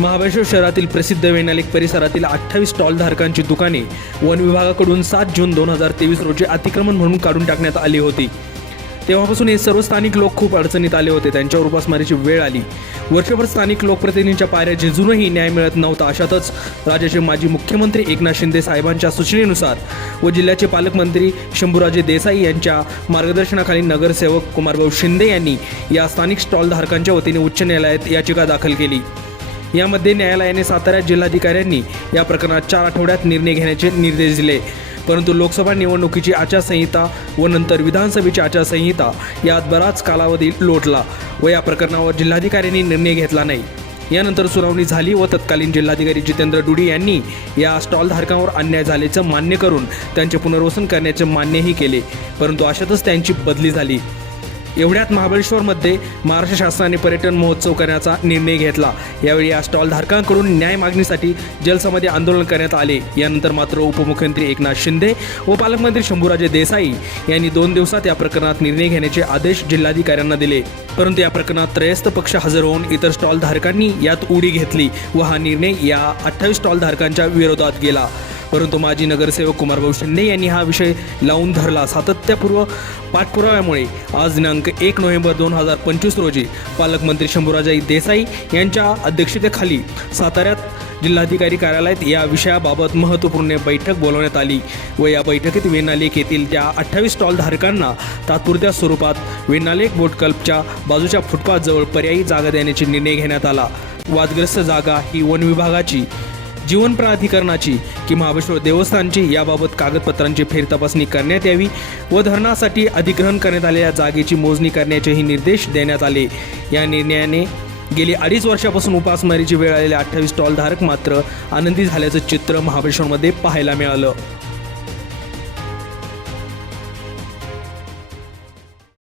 महाबळेश्वर शहरातील प्रसिद्ध वेनालेक परिसरातील 28 स्टॉलधारकांची दुकाने वन विभागाकडून 7 जून 2023 रोजी अतिक्रमण म्हणून काढून टाकण्यात आली होती। तेव्हापासून हे सर्व स्थानिक लोक खूप अडचणीत आले होते। त्यांच्यावर उपासमारीची वेळ आली। वर्षभर स्थानिक लोकप्रतिनिधींच्या पायऱ्या झिजूनही न्याय मिळत नव्हता। अशातच राज्याचे माजी मुख्यमंत्री एकनाथ शिंदे साहेबांच्या सूचनेनुसार व जिल्ह्याचे पालकमंत्री शंभूराजे देसाई यांच्या मार्गदर्शनाखाली नगरसेवक कुमारभाऊ शिंदे यांनी या स्थानिक स्टॉलधारकांच्या वतीने उच्च न्यायालयात याचिका दाखल केली। यामध्ये न्यायालयाने सातारा जिल्हाधिकाऱ्यांनी या प्रकरणात 4 आठवड्यात निर्णय घेण्याचे निर्देश दिले। परंतु लोकसभा निवडणुकीची आचारसंहिता व नंतर विधानसभेची आचारसंहिता यात बराच कालावधी लोटला व या प्रकरणावर जिल्हाधिकाऱ्यांनी निर्णय घेतला नाही। यानंतर सुनावणी झाली व तत्कालीन जिल्हाधिकारी जितेंद्र डुडी यांनी या स्टॉलधारकांवर अन्याय झाल्याचं मान्य करून त्यांचे पुनर्वसन करण्याचे मान्यही केले। परंतु अशातच त्यांची बदली झाली। एवढ्यात महाबळेश्वरमध्ये महाराष्ट्र शासनाने पर्यटन महोत्सव करण्याचा निर्णय घेतला। यावेळी या स्टॉलधारकांकडून न्याय मागणीसाठी जलसमाधी आंदोलन करण्यात आले। यानंतर मात्र उपमुख्यमंत्री एकनाथ शिंदे व पालकमंत्री शंभूराजे देसाई यांनी 2 दिवसात या प्रकरणात निर्णय घेण्याचे आदेश जिल्हाधिकाऱ्यांना दिले। परंतु या प्रकरणात त्रयस्थ पक्ष हजर होऊन इतर स्टॉलधारकांनी यात उडी घेतली व हा निर्णय या 28 स्टॉलधारकांच्या विरोधात गेला। परंतु माजी नगरसेवक कुमारभाऊ शिंदे यांनी हा विषय लावून धरला। सातत्यपूर्व पाठपुराव्यामुळे आज दिनांक 1 नोव्हेंबर 2025 रोजी पालकमंत्री शंभूराजे देसाई यांच्या अध्यक्षतेखाली साताऱ्यात जिल्हाधिकारी कार्यालयात या विषयाबाबत महत्त्वपूर्ण बैठक बोलवण्यात आली व या बैठकीत वेनालेक येथील त्या 28 स्टॉलधारकांना तात्पुरत्या स्वरूपात वेनालेक बोट क्लबच्या बाजूच्या फुटपाथजवळ पर्यायी जागा देण्याचा निर्णय घेण्यात आला। वादग्रस्त जागा ही वन विभागाची, जीवन प्राधिकरणाची की महाबळेश्वर देवस्थानची याबाबत कागदपत्रांची फेरतपासणी करण्यात यावी व धरणासाठी अधिग्रहण करण्यात आलेल्या जागेची मोजणी करण्याचेही निर्देश देण्यात आले। या निर्णयाने गेली 2.5 वर्षापासून उपासमारीची वेळ आलेल्या 28 स्टॉलधारक मात्र आनंदी झाल्याचं चित्र महाबळेश्वरमध्ये पाहायला मिळालं।